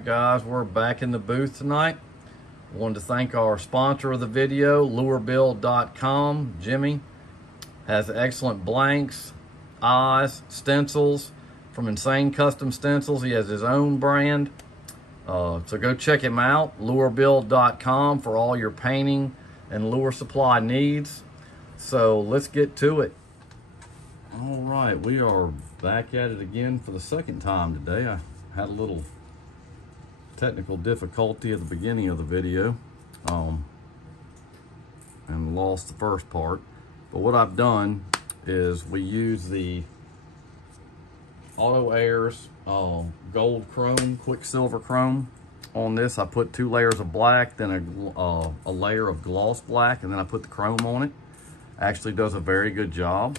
right, guys, we're back in the booth tonight. I wanted to thank our sponsor of the video, lurebuild.com. Jimmy has excellent blanks, eyes, stencils from Insane Custom Stencils. He has his own brand. So go check him out, lurebuild.com, for all your painting and lure supply needs. So let's get to it. All right, we are back at it again for the second time today. I had a little technical difficulty at the beginning of the video and lost the first part. But what I've done is we use the Auto Airs gold chrome, quicksilver chrome on this. I put 2 layers of black, then a layer of gloss black, and then I put the chrome on it. Actually does a very good job.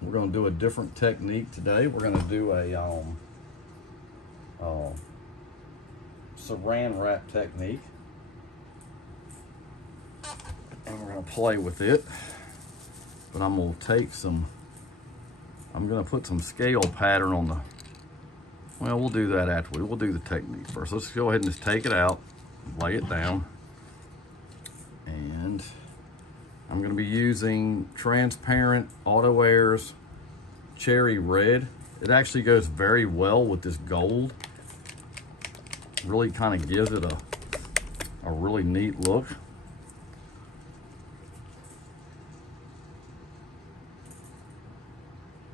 We're going to do a different technique today. We're going to do a Saran wrap technique, and we're going to play with it. But I'm going to take some, I'm going to put some scale pattern on the, well, we'll do that after. We'll do the technique first. Let's go ahead and just take it out, lay it down, and I'm going to be using transparent Auto Airs Cherry Red. It actually goes very well with this gold. Really kind of gives it a really neat look.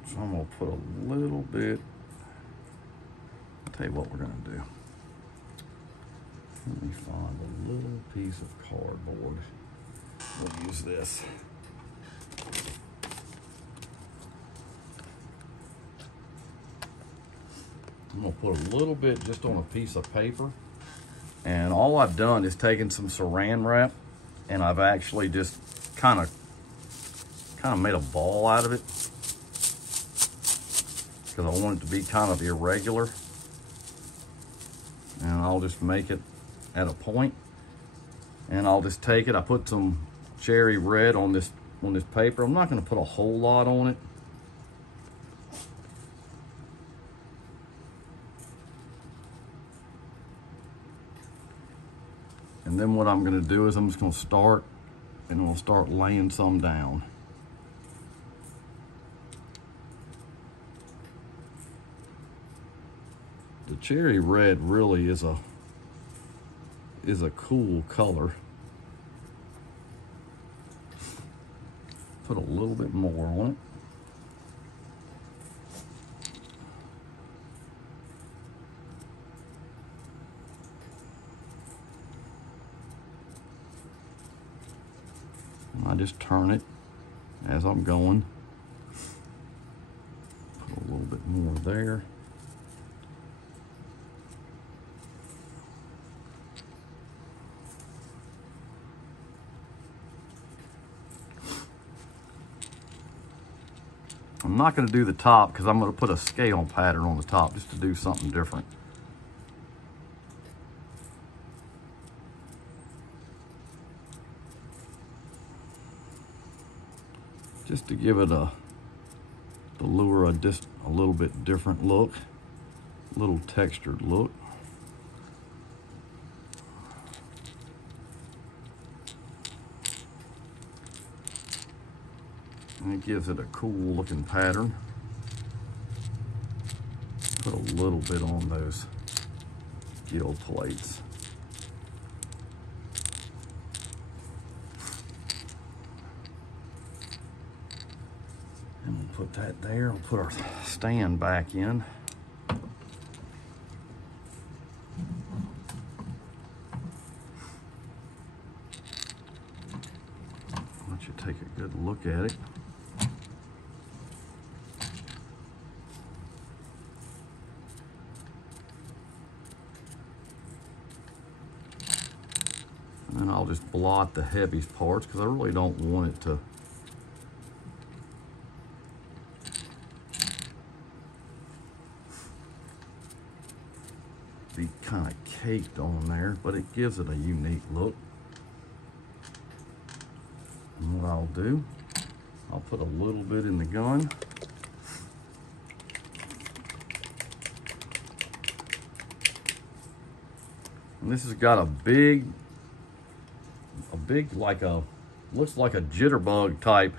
So I'm going to put a little bit, I'll tell you what we're going to do. Let me find a little piece of cardboard. We'll use this. I'm gonna put a little bit just on a piece of paper. And all I've done is taken some Saran wrap and I've actually just kind of made a ball out of it, because I want it to be kind of irregular. And I'll just make it at a point. And I'll just take it, I put some cherry red on this paper. I'm not going to put a whole lot on it. And then what I'm going to do is I'm just going to start, and we'll start laying some down. The cherry red really is a cool color. Put a little bit more on it. And I just turn it as I'm going. Put a little bit more there. I'm not going to do the top because I'm going to put a scale pattern on the top just to do something different. Just to give it the lure just a little bit different look, a little textured look. And it gives it a cool looking pattern. Put a little bit on those gill plates. And we'll put that there. We'll put our stand back in. I'll let you take a good look at it. And I'll just blot the heaviest parts because I really don't want it to be kind of caked on there, but it gives it a unique look. And what I'll do, I'll put a little bit in the gun. And this has got a big like looks like a jitterbug type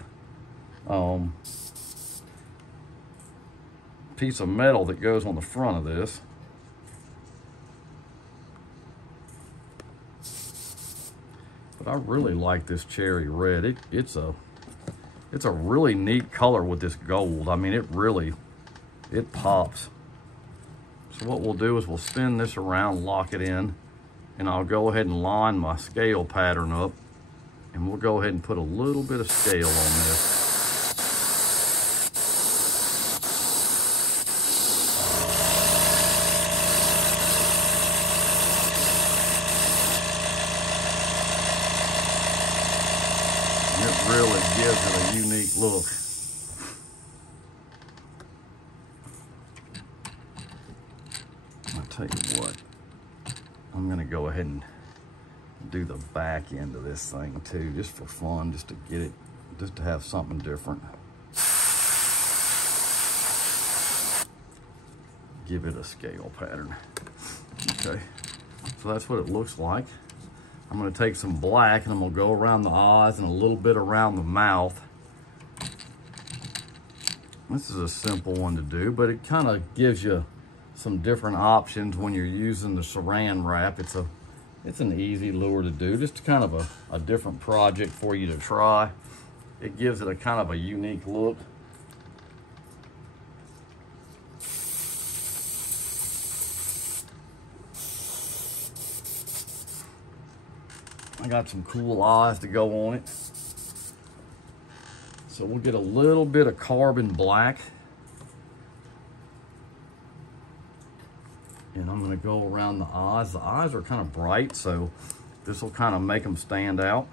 piece of metal that goes on the front of this. But I really like this cherry red. It's a really neat color with this gold. I mean, it pops. So what we'll do is we'll spin this around, lock it in, and I'll go ahead and line my scale pattern up, and we'll go ahead and put a little bit of scale on this. And it really gives it a unique look. I'll tell you what, I'm gonna go ahead and do the back end of this thing too, just for fun, just to get it, just to have something different. Give it a scale pattern. Okay, so that's what it looks like. I'm gonna take some black and I'm gonna go around the eyes and a little bit around the mouth. This is a simple one to do, but it kind of gives you some different options when you're using the Saran wrap. It's an easy lure to do, just kind of a different project for you to try. It gives it a kind of a unique look. I got some cool eyes to go on it. So we'll get a little bit of carbon black. And I'm gonna go around the eyes. The eyes are kind of bright, so this will kind of make them stand out.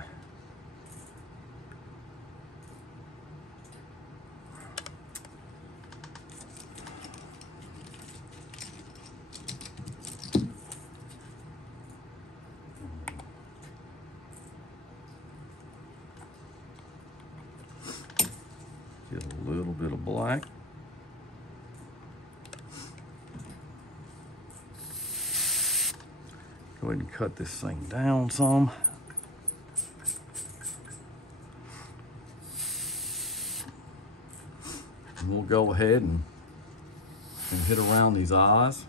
Get a little bit of black. Go ahead and cut this thing down some. And we'll go ahead and hit around these eyes.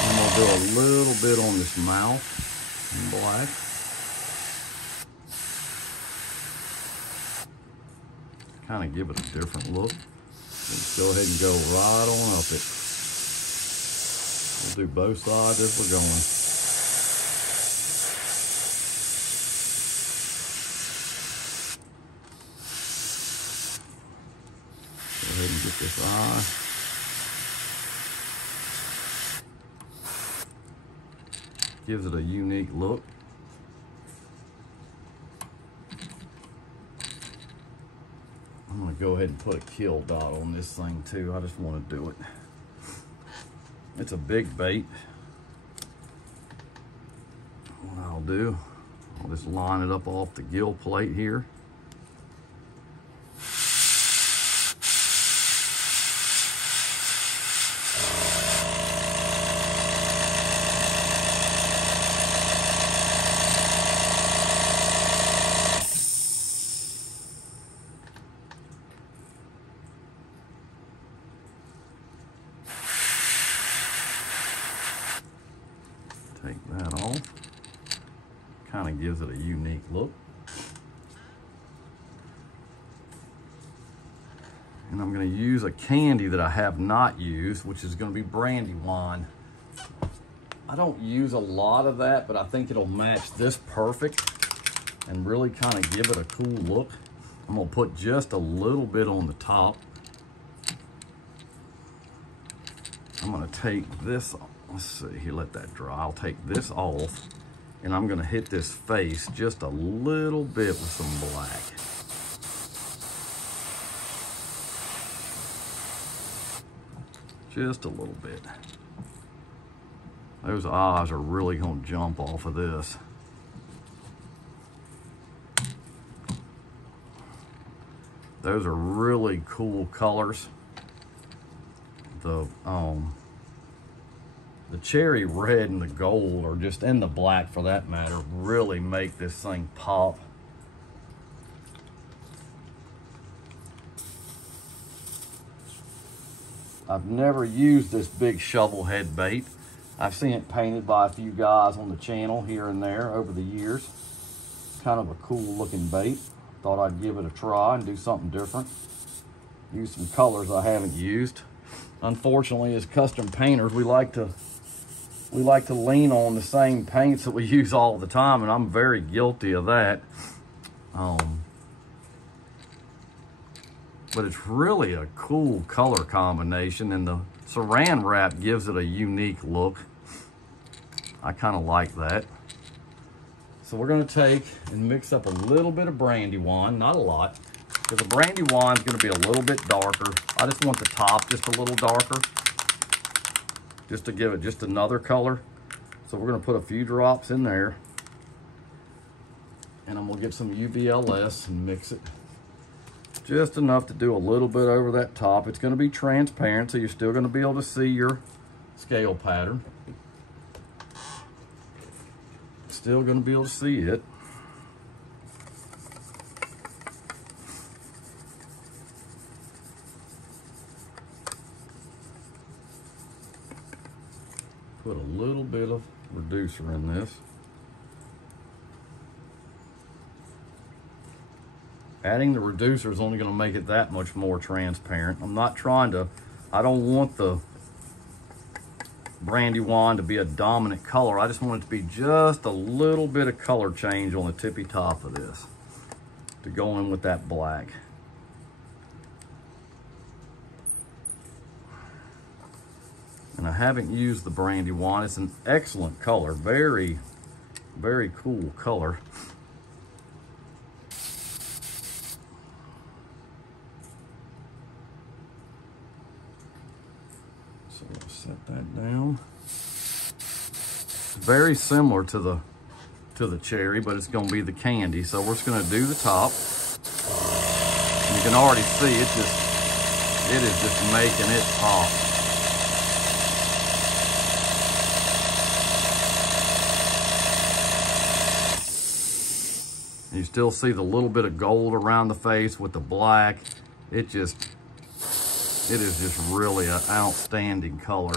And we'll do a little bit on this mouth. Black. Kind of give it a different look. Let's go ahead and go right on up it. We'll do both sides as we're going. Go ahead and get this eye. Gives it a unique look. I'm gonna go ahead and put a kill dot on this thing too. I just want to do it. It's a big bait. What I'll do, I'll just line it up off the gill plate here. Take that off. Kind of gives it a unique look. And I'm going to use a candy that I have not used, which is going to be Brandywine. I don't use a lot of that, but I think it'll match this perfect and really kind of give it a cool look. I'm going to put just a little bit on the top. I'm going to take this, let's see here, let that dry. I'll take this off and I'm going to hit this face just a little bit with some black. Just a little bit. Those eyes are really going to jump off of this. Those are really cool colors. The cherry red and the gold, or just in the black for that matter, really make this thing pop. I've never used this big shovel head bait. I've seen it painted by a few guys on the channel here and there over the years. Kind of a cool looking bait. Thought I'd give it a try and do something different. Use some colors I haven't used. Unfortunately, as custom painters, we like to lean on the same paints that we use all the time, and I'm very guilty of that. But it's really a cool color combination, and the Saran wrap gives it a unique look. I kind of like that. So we're going to take and mix up a little bit of Brandywine, not a lot, because the Brandywine is going to be a little bit darker. I just want the top just a little darker, just to give it just another color. So we're going to put a few drops in there, and I'm going to get some UVLS and mix it. Just enough to do a little bit over that top. It's going to be transparent, so you're still going to be able to see your scale pattern. Still going to be able to see it. Put a little bit of reducer in this. Adding the reducer is only going to make it that much more transparent. I'm not trying to, I don't want the Brandywine to be a dominant color. I just want it to be just a little bit of color change on the tippy top of this to go in with that black. And I haven't used the Brandywine. It's an excellent color. Very, very cool color. So we'll set that down. It's very similar to the cherry, but it's going to be the candy. So we're just going to do the top. And you can already see it is just making it pop. You still see the little bit of gold around the face with the black. It is just really an outstanding color.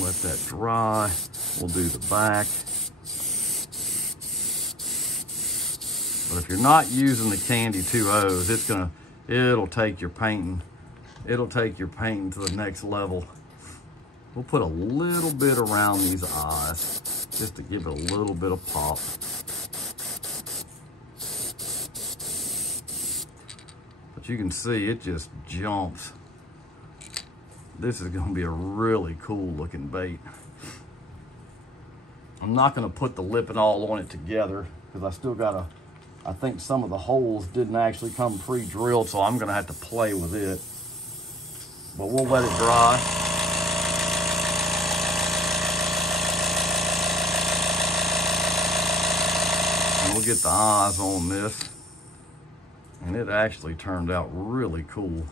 Let that dry. We'll do the back. But if you're not using the Candy 2.0s, it'll take your painting to the next level. We'll put a little bit around these eyes just to give it a little bit of pop. But you can see it just jumps. This is going to be a really cool looking bait. I'm not going to put the lip and all on it together because I still got I think some of the holes didn't actually come pre-drilled, so I'm going to have to play with it. But we'll let it dry. And we'll get the eyes on this. And it actually turned out really cool.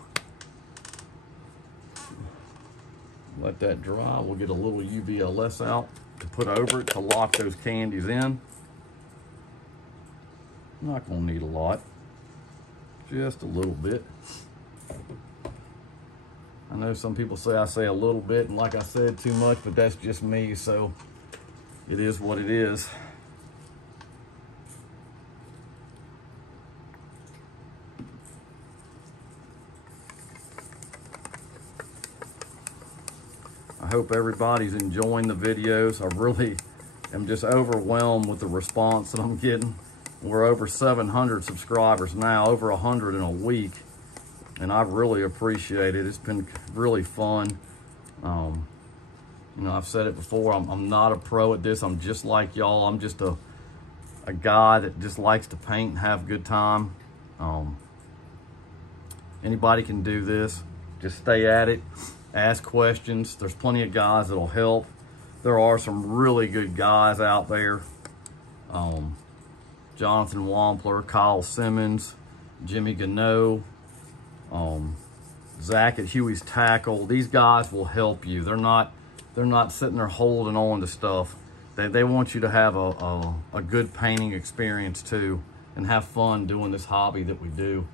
Let that dry. We'll get a little UVLS out to put over it to lock those candies in. Not gonna need a lot, just a little bit. I know some people say I say a little bit, and like I said, too much, but that's just me, so it is what it is. I hope everybody's enjoying the videos. I really am just overwhelmed with the response that I'm getting. We're over 700 subscribers now, over 100 in a week, and I really appreciate it. It's been really fun. You know, I've said it before, I'm not a pro at this. I'm just like y'all. I'm just a guy that just likes to paint and have a good time. Anybody can do this. Just stay at it. Ask questions. There's plenty of guys that'll help. There are some really good guys out there. Jonathan Wampler, Kyle Simmons, Jimmy Gano, Zach at Huey's Tackle. These guys will help you. They're not sitting there holding on to stuff. They want you to have a good painting experience too, and have fun doing this hobby that we do.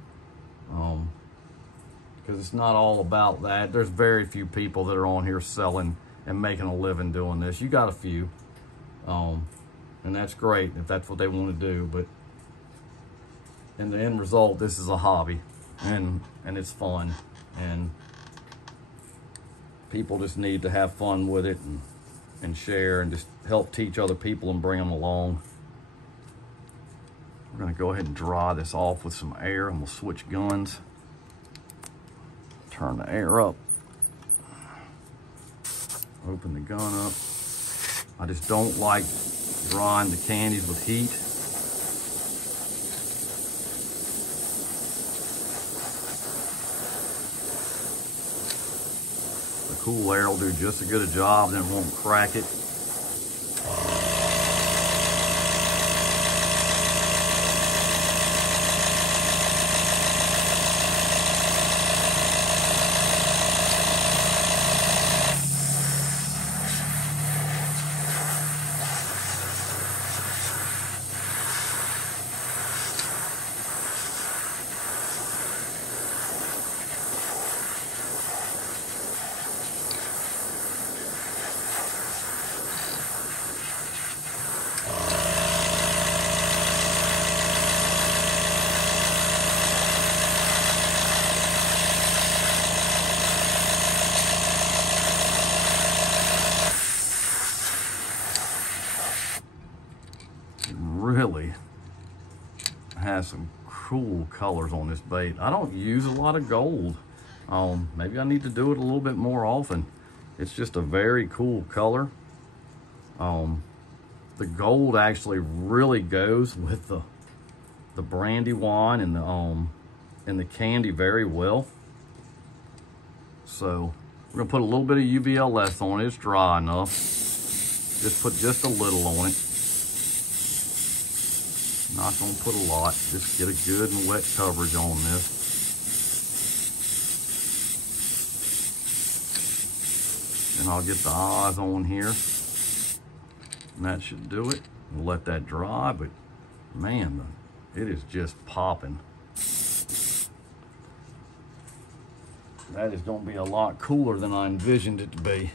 Because it's not all about that. There's very few people that are on here selling and making a living doing this. You got a few, and that's great if that's what they want to do. But in the end result, this is a hobby, and it's fun, and people just need to have fun with it and share and just help teach other people and bring them along. We're gonna go ahead and dry this off with some air, and we'll switch guns. Turn the air up. Open the gun up. I just don't like drying the candies with heat. The cool air will do just as good a job, then it won't crack it. Really has some cool colors on this bait. I don't use a lot of gold. Maybe I need to do it a little bit more often. It's just a very cool color. The gold actually really goes with the Brandywine and the candy very well. So we're gonna put a little bit of UVLS on it. It's dry enough. Just put just a little on it. Not gonna put a lot, just get a good and wet coverage on this. And I'll get the eyes on here. And that should do it. We'll let that dry, but man, it is just popping. That is gonna be a lot cooler than I envisioned it to be.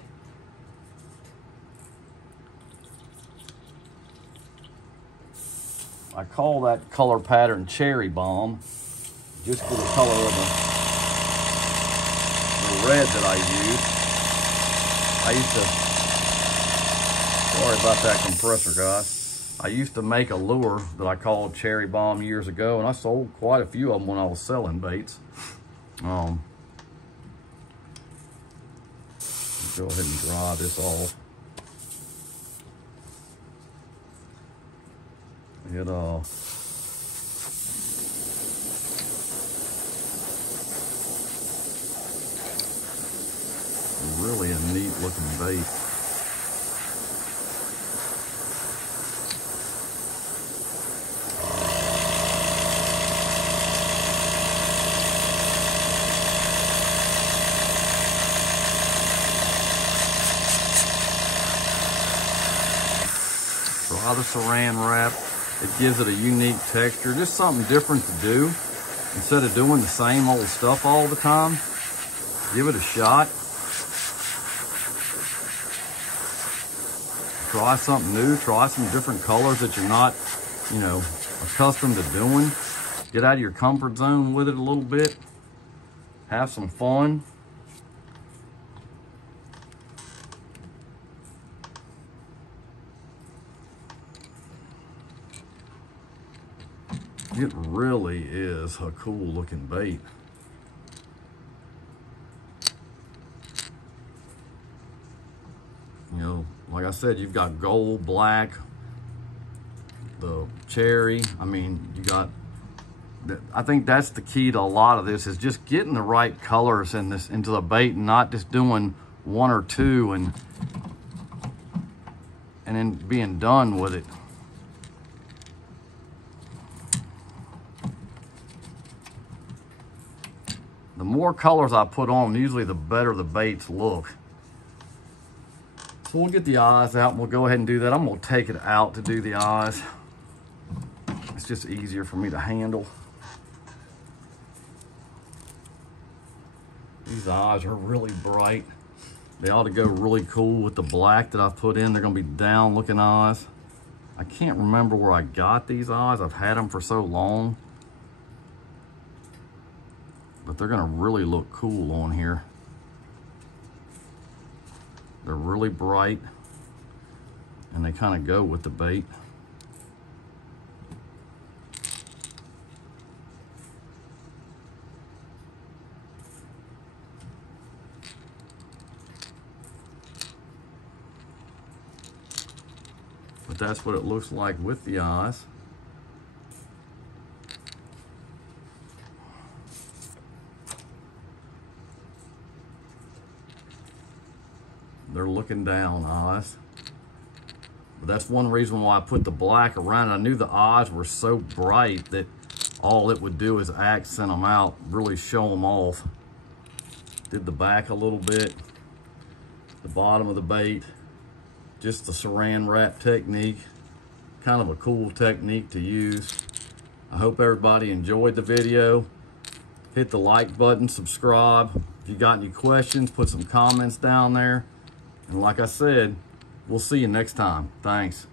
I call that color pattern Cherry Bomb, just for the color of the red that I use. Sorry about that compressor, guys. I used to make a lure that I called Cherry Bomb years ago, and I sold quite a few of them when I was selling baits. Go ahead and dry this off. It really a neat looking bait. Try the Saran wrap. It gives it a unique texture, just something different to do. Instead of doing the same old stuff all the time, give it a shot. Try something new, try some different colors that you're not, accustomed to doing. Get out of your comfort zone with it a little bit. Have some fun. It really is a cool looking bait. Like I said, you've got gold, black, the cherry. I mean, you got, I think that's the key to a lot of this, is just getting the right colors into the bait, and not just doing one or two and then being done with it. the more colors I put on, usually the better the baits look. So we'll get the eyes out and we'll go ahead and do that. I'm gonna take it out to do the eyes. It's just easier for me to handle. These eyes are really bright. They ought to go really cool with the black that I put in. They're gonna be down looking eyes. I can't remember where I got these eyes. I've had them for so long. But they're gonna really look cool on here. They're really bright and they kind of go with the bait. But that's what it looks like with the eyes. They're looking down eyes. But that's one reason why I put the black around it. I knew the eyes were so bright that all it would do is accent them out, really show them off. Did the back a little bit, the bottom of the bait, just the Saran wrap technique. Kind of a cool technique to use. I hope everybody enjoyed the video. Hit the like button, subscribe. If you got any questions, put some comments down there. And like I said, we'll see you next time. Thanks.